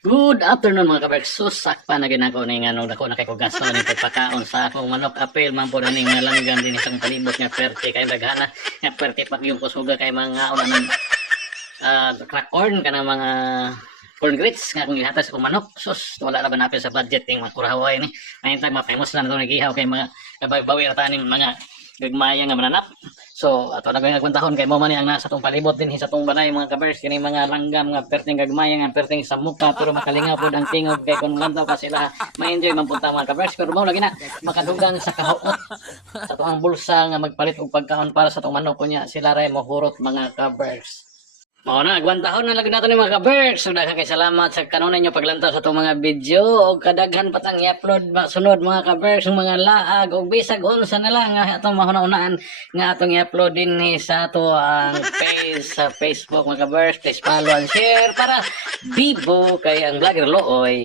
Good afternoon mga kaberks. Susak pa na ginako ni nga nung dako na kay kugaso ni pagpakaon sa akong manok apel man po ning langgam din isang palibot nga perte kay daghana nga perte pag yung kusuga kay mga una ng crack corn kana mga corn grits nga kung ihatag sa akong manok. Sus wala na ba napil sa budget ning mga kuraway ni. Ayon tag ma-famous na natong nagihaw kay mga kabay-bawi ra taning mga gagmaya nga mananap. So ato na nga kwentahon kay mo man ang nasa tong palibot din sa tong banay mga kabers kini mga langgam nga perting gagmaya nga perting sa muka pero makalingaw pud ang tingog kay kun ngantaw pa sila ma-enjoy man punta mga kabers pero mao lagi na makadugang sa kahuot sa tuang bulsa nga magpalit og pagkaon para sa tong manok kunya sila ray mohurot mga kabers. Mao na agwantahon na lagi nato ni mga kabers. So daghang kay salamat sa kanunay nyo paglantaw sa itong mga video o kadaghan patang i-upload sunod mga kabers ng mga laag o bisag unsa na lang nga atong mahuna-unaan nga atong i-upload din sa ato ang page sa Facebook mga kabers. Please follow and share para bibo kay ang vlogger Looy.